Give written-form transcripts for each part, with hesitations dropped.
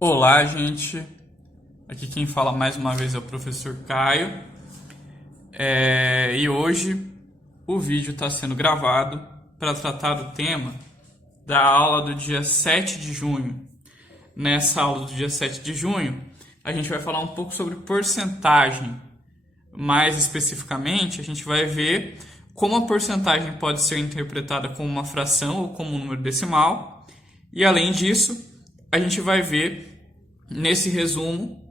Olá, gente. Aqui quem fala mais uma vez é o professor Caio. E hoje o vídeo está sendo gravado para tratar do tema da aula do dia 7 de junho. Nessa aula do dia 7 de junho, a gente vai falar um pouco sobre porcentagem. Mais especificamente, a gente vai ver como a porcentagem pode ser interpretada como uma fração ou como um número decimal. E além disso, a gente vai ver nesse resumo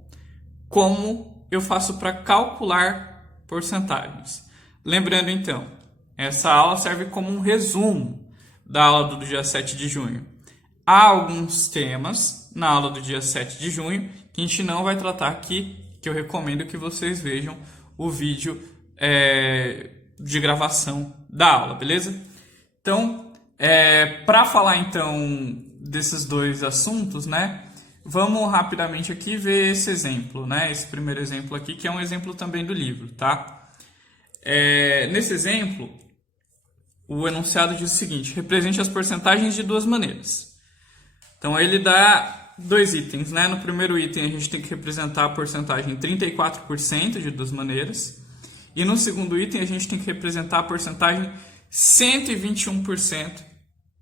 como eu faço para calcular porcentagens. Lembrando então, essa aula serve como um resumo da aula do dia 7 de junho. Há alguns temas na aula do dia 7 de junho que a gente não vai tratar aqui, que eu recomendo que vocês vejam o vídeo de gravação da aula, beleza? Então, para falar então desses dois assuntos, né? Vamos rapidamente aqui ver esse exemplo, né? Esse primeiro exemplo aqui, que é um exemplo também do livro, tá? Nesse exemplo, o enunciado diz o seguinte: represente as porcentagens de duas maneiras. Então, aí ele dá dois itens, né? No primeiro item, a gente tem que representar a porcentagem 34% de duas maneiras. E no segundo item, a gente tem que representar a porcentagem 121%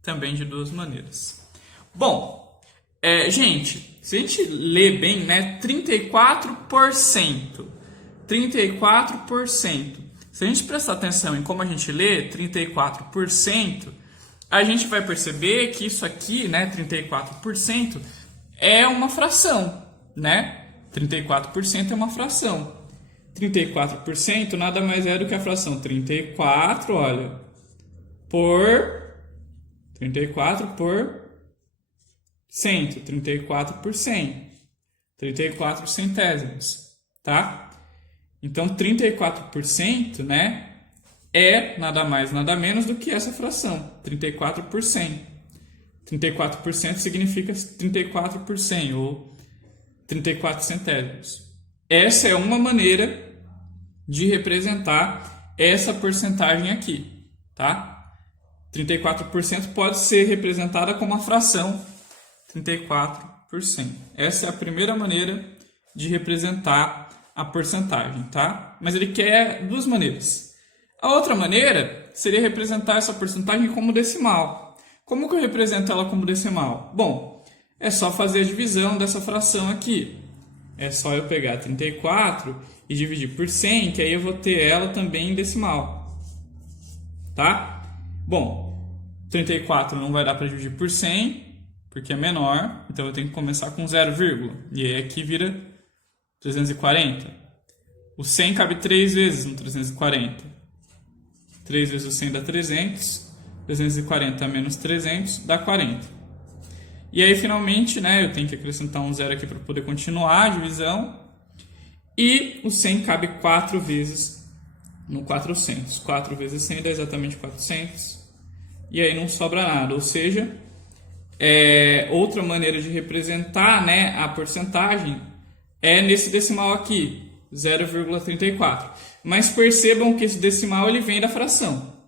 também de duas maneiras. Bom, gente, se a gente ler bem, né, 34%, 34%, se a gente prestar atenção em como a gente lê 34%, a gente vai perceber que isso aqui, né, 34%, é uma fração, né? 34% é uma fração. 34% nada mais é do que a fração 34, olha, por 34 por 100, 34 por 100, 34 centésimos, tá? Então, 34%, né, é nada mais, nada menos do que essa fração, 34 por 100. 34% significa 34 por 100, ou 34 centésimos. Essa é uma maneira de representar essa porcentagem aqui, tá? 34% pode ser representada como uma fração 34%. Essa é a primeira maneira de representar a porcentagem, tá? Mas ele quer duas maneiras. A outra maneira seria representar essa porcentagem como decimal. Como que eu represento ela como decimal? Bom, é só fazer a divisão dessa fração aqui. É só eu pegar 34 e dividir por 100, que aí eu vou ter ela também em decimal. Tá? Bom, 34 não vai dar para dividir por 100, porque é menor, então eu tenho que começar com 0, e aí aqui vira 340. O 100 cabe 3 vezes no 340. 3 vezes o 100 dá 300, 340 menos 300 dá 40. E aí, finalmente, né, eu tenho que acrescentar um 0 aqui para poder continuar a divisão. E o 100 cabe 4 vezes no 400. 4 vezes 100 dá exatamente 400. E aí não sobra nada, ou seja, outra maneira de representar, né, a porcentagem é nesse decimal aqui, 0,34. Mas percebam que esse decimal ele vem da fração.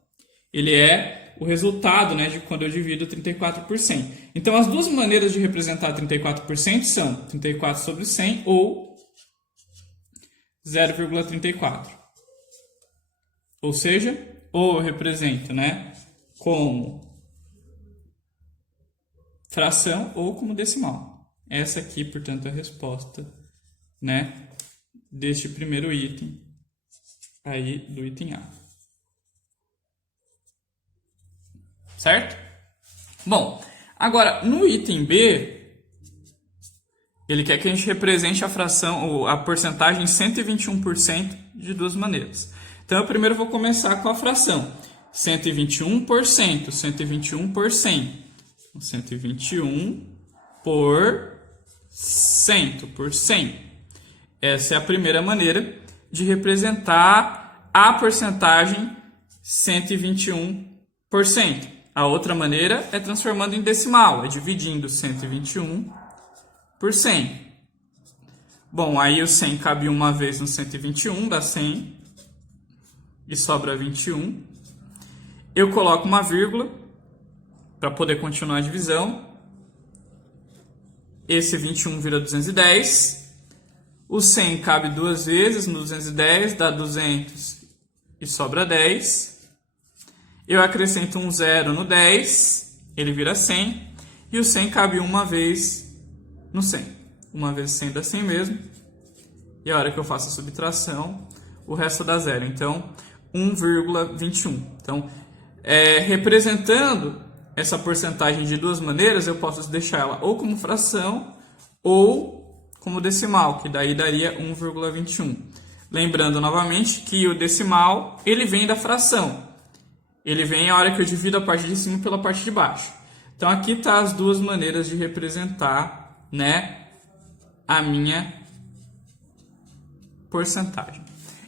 Ele é o resultado, né, de quando eu divido 34 por 100. Então, as duas maneiras de representar 34% são 34 sobre 100 ou 0,34. Ou seja, ou eu represento, né, como fração ou como decimal. Essa aqui, portanto, é a resposta, né, deste primeiro item aí do item A. Certo? Bom, agora no item B, ele quer que a gente represente a fração ou a porcentagem 121% de duas maneiras. Então, eu primeiro vou começar com a fração 121%, 121 por 100. 121 por 100, por 100. Essa é a primeira maneira de representar a porcentagem 121%. A outra maneira é transformando em decimal, é dividindo 121 por 100. Bom, aí o 100 cabe uma vez no 121, dá 100, e sobra 21. Eu coloco uma vírgula para poder continuar a divisão. esse 21 vira 210. O 100 cabe duas vezes no 210, dá 200 e sobra 10. Eu acrescento um zero no 10, ele vira 100. E o 100 cabe uma vez no 100. Uma vez 100 dá 100 mesmo. E a hora que eu faço a subtração, o resto dá zero. Então, 1,21. Então, representando essa porcentagem de duas maneiras, eu posso deixar ela ou como fração ou como decimal, que daí daria 1,21. Lembrando novamente que o decimal, ele vem da fração. Ele vem a hora que eu divido a parte de cima pela parte de baixo. Então, aqui tá as duas maneiras de representar, né, a minha porcentagem.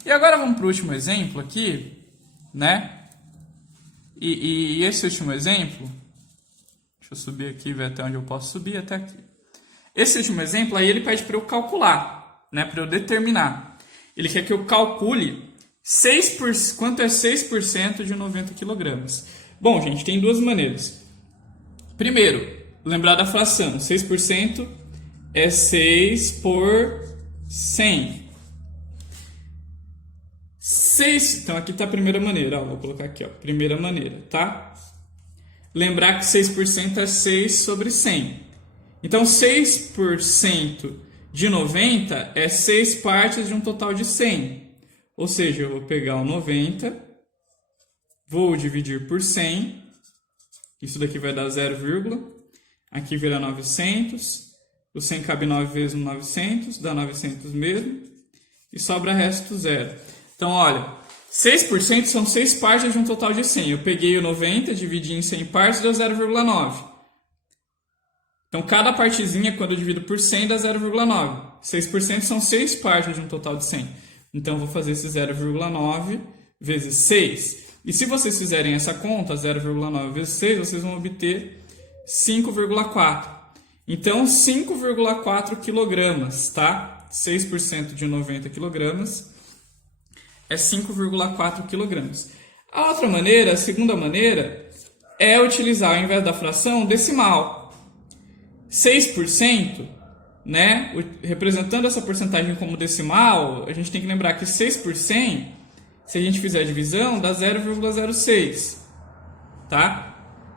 E agora vamos para o último exemplo aqui, né? E esse último exemplo, deixa eu subir aqui e ver até onde eu posso subir, até aqui. Esse último exemplo, aí ele pede para eu calcular, né, para eu determinar. Ele quer que eu calcule quanto é 6% de 90 kg. Bom, gente, tem duas maneiras. Primeiro, lembrar da fração. 6% é 6 por 100. 6, então aqui está a primeira maneira. Ó, vou colocar aqui, ó, primeira maneira, tá? Lembrar que 6% é 6 sobre 100. Então, 6% de 90 é 6 partes de um total de 100. Ou seja, eu vou pegar o 90, vou dividir por 100. Isso daqui vai dar 0, aqui vira 900, o 100 cabe 9 vezes no 900, dá 900 mesmo, e sobra resto 0. Então, olha, 6% são 6 partes de um total de 100. Eu peguei o 90, dividi em 100 partes, deu 0,9. Então, cada partezinha, quando eu divido por 100, dá 0,9. 6% são 6 partes de um total de 100. Então, eu vou fazer esse 0,9 vezes 6. E se vocês fizerem essa conta, 0,9 vezes 6, vocês vão obter 5,4. Então, 5,4 kg, tá? 6% de 90 kg é 5,4 kg. A outra maneira, a segunda maneira, é utilizar, ao invés da fração, decimal. 6%, né? Representando essa porcentagem como decimal, a gente tem que lembrar que 6%, se a gente fizer a divisão, dá 0,06, tá?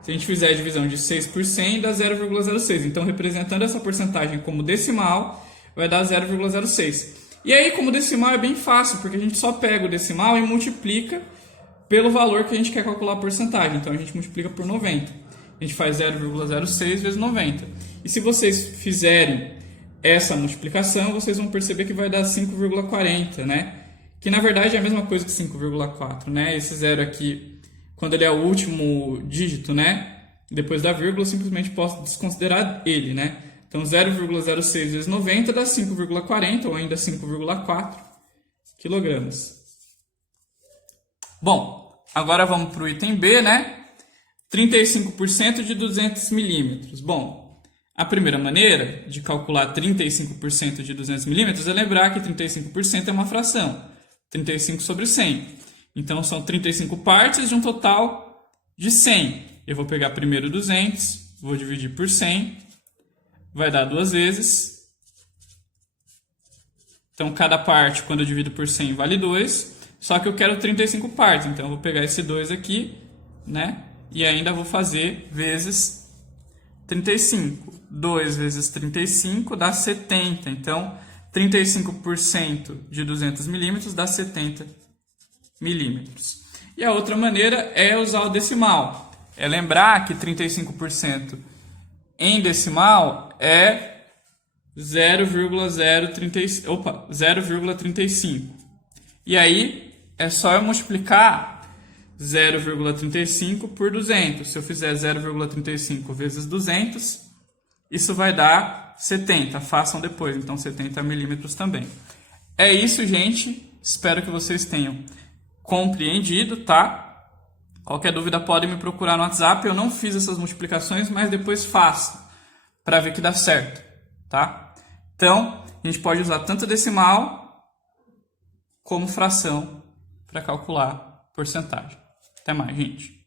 Se a gente fizer a divisão de 6 por 100, dá 0,06. Então, representando essa porcentagem como decimal, vai dar 0,06. E aí, como decimal, é bem fácil, porque a gente só pega o decimal e multiplica pelo valor que a gente quer calcular a porcentagem. Então, a gente multiplica por 90. A gente faz 0,06 vezes 90. E se vocês fizerem essa multiplicação, vocês vão perceber que vai dar 5,40, né? Que na verdade é a mesma coisa que 5,4, né? Esse zero aqui, quando ele é o último dígito, né? Depois da vírgula, eu simplesmente posso desconsiderar ele, né? Então 0,06 vezes 90 dá 5,40 ou ainda 5,4 kg. Bom, agora vamos para o item B, né? 35% de 200 milímetros. Bom, a primeira maneira de calcular 35% de 200 milímetros é lembrar que 35% é uma fração. 35 sobre 100. Então, são 35 partes de um total de 100. Eu vou pegar primeiro 200, vou dividir por 100, vai dar duas vezes. Então, cada parte, quando eu divido por 100, vale 2. Só que eu quero 35 partes, então eu vou pegar esse 2 aqui, né? E ainda vou fazer vezes 35. 2 vezes 35 dá 70. Então, 35% de 200 milímetros dá 70 milímetros. E a outra maneira é usar o decimal. É lembrar que 35% em decimal é 0,35. E aí é só eu multiplicar 0,35 por 200. Se eu fizer 0,35 vezes 200, isso vai dar 70, façam depois, então 70 milímetros também. É isso, gente. Espero que vocês tenham compreendido, tá? Qualquer dúvida podem me procurar no WhatsApp. Eu não fiz essas multiplicações, mas depois faço, para ver que dá certo, tá? Então, a gente pode usar tanto decimal como fração para calcular porcentagem. Até mais, gente.